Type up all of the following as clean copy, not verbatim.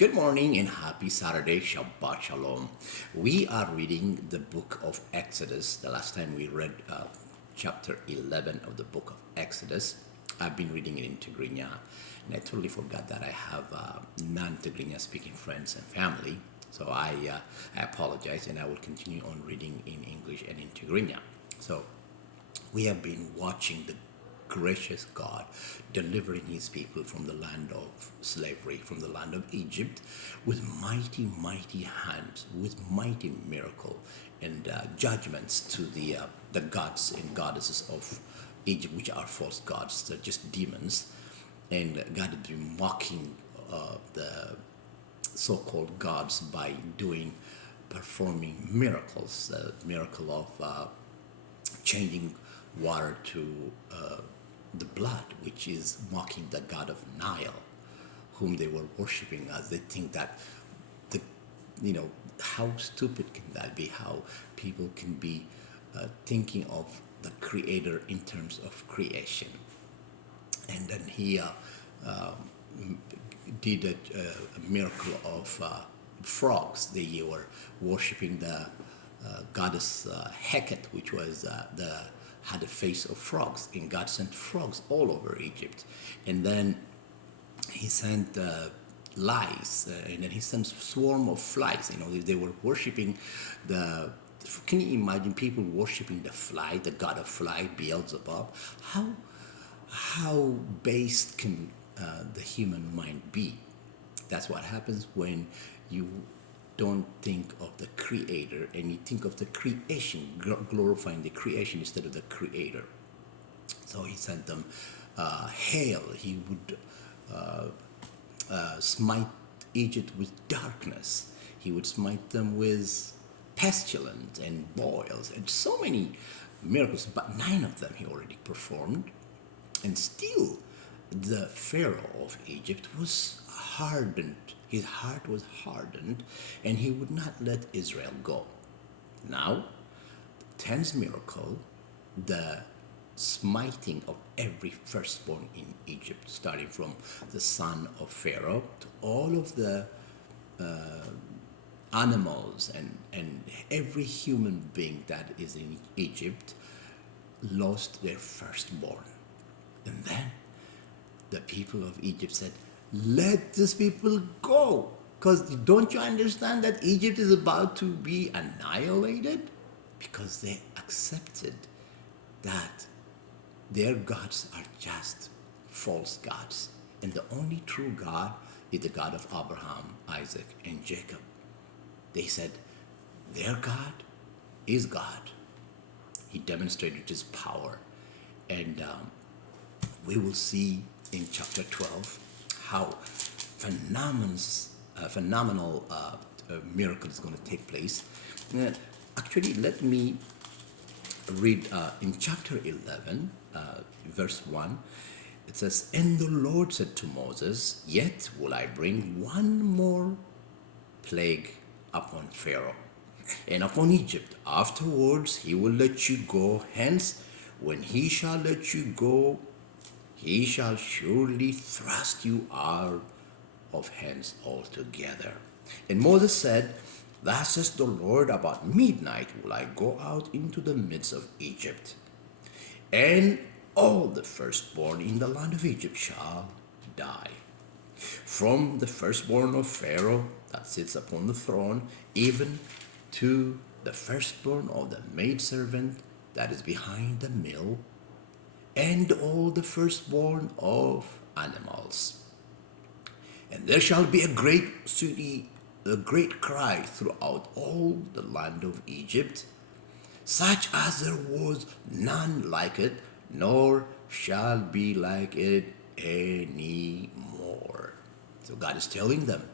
Good morning and happy Saturday, Shabbat Shalom. We are reading the book of Exodus. The last time we read chapter 11 of the book of Exodus. I've been reading it in Tigrinya, and I totally forgot that I have non-Tigrinya speaking friends and family. So I apologize, and I will continue on reading in English and in Tigrinya. So we have been watching the gracious God delivering his people from the land of slavery, from the land of Egypt, with mighty, mighty hands, with mighty miracle and judgments to the gods and goddesses of Egypt, which are false gods, they're just demons. And God has been mocking the so-called gods by performing miracles, the miracle of changing water to the blood, which is mocking the god of Nile, whom they were worshiping, as they think that the, how stupid can that be? How people can be thinking of the Creator in terms of creation. And then he did a miracle of frogs. They were worshiping the goddess Heket, which was had a face of frogs, and God sent frogs all over Egypt. And then he sent lice, and then he sent swarm of flies. They were worshiping the. Can you imagine people worshiping the fly, the god of fly, Beelzebub? How based can the human mind be? That's what happens when you don't think of the Creator and you think of the creation, glorifying the creation instead of the Creator. So he sent them hail. He would smite Egypt with darkness. He would smite them with pestilence and boils and so many miracles, but 9 of them he already performed. And still the Pharaoh of Egypt was hardened. His heart was hardened, and he would not let Israel go. Now, the 10th miracle, the smiting of every firstborn in Egypt, starting from the son of Pharaoh to all of the animals and every human being that is in Egypt lost their firstborn. And then the people of Egypt said, let these people go. Because don't you understand that Egypt is about to be annihilated? Because they accepted that their gods are just false gods. And the only true God is the God of Abraham, Isaac, and Jacob. They said, their God is God. He demonstrated his power. And we will see in chapter 12 how phenomenal miracle is going to take place. Actually, let me read in chapter 11, verse 1. It says, and the Lord said to Moses, yet will I bring one more plague upon Pharaoh and upon Egypt. Afterwards he will let you go. Hence, when he shall let you go, he shall surely thrust you out of hence altogether. And Moses said, thus says the Lord, about midnight will I go out into the midst of Egypt, and all the firstborn in the land of Egypt shall die. From the firstborn of Pharaoh that sits upon the throne, even to the firstborn of the maidservant that is behind the mill, and all the firstborn of animals. And there shall be a great cry throughout all the land of Egypt, such as there was none like it, nor shall be like it any more. So God is telling them,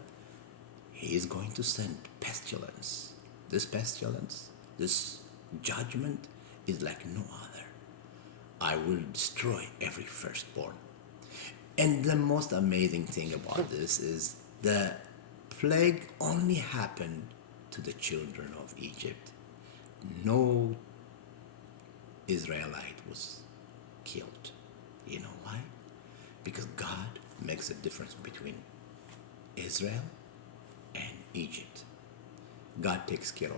he is going to send pestilence. This pestilence, this judgment is like no other. I will destroy every firstborn. And the most amazing thing about this is the plague only happened to the children of Egypt. No Israelite was killed. You know why? Because God makes a difference between Israel Egypt. God takes care of